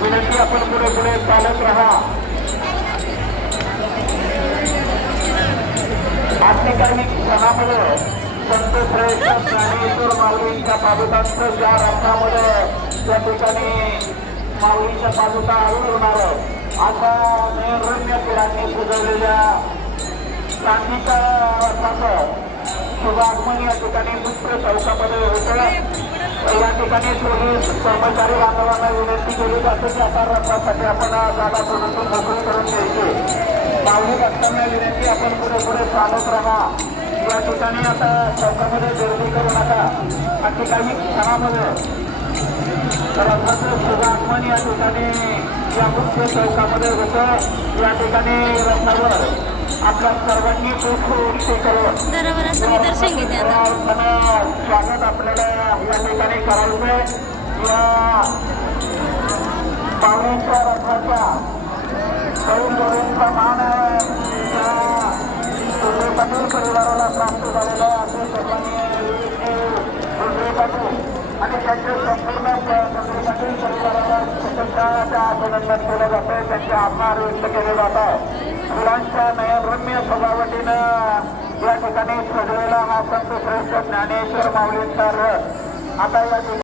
विनंती आपण पुढे पुढे चालत राहा. आत्मकालिक क्षणामध्ये संत श्रेष्ठ ज्ञानेश्वर माऊलींच्या पादुकांचं ज्या रथामध्ये त्या ठिकाणी माऊलीच्या पादुका हळून आता नैरण्य निरम्य फुलांनी सजवलेल्या चांदीच्या रथाचं शुभ आगमन या ठिकाणी ठिकाणी पोलीस कर्मचारी बांधवांना विनंती केली जाते. की आता रथासाठी आपण जागा सोडून मोकळी करून द्यायची माऊली भक्तांना विनंती आपण पुढे पुढे चालत राहा. या ठिकाणी आता चौकामध्ये गर्दी करू नका. आणखी काही क्षणामध्ये रथाचं शुभ आगमन या ठिकाणी या मुख्य चौकामध्ये होतं. या ठिकाणी रथावर आपल्या सर्वांनी पुष्पवृष्टी करून करायचंय. या पाहुण्यांच्या रथाच्या सौंदर्यांचा मान त्या सुंदर पाटील परिवाराला प्राप्त झालेला आहे. असे सर्वांनी पाटील आणि त्यांच्या संपूर्ण सुंदर पाटील परिवाराला स्वतंत्राच्या अभिनंदन केलं जातं त्यांचे आभार व्यक्त केले जात आहे फुलांच्या नयनरम्य सजावटीनं या ठिकाणी सजलेला हा संत श्रेष्ठ ज्ञानेश्वर माऊलींचा रथ आता या ठिकाणी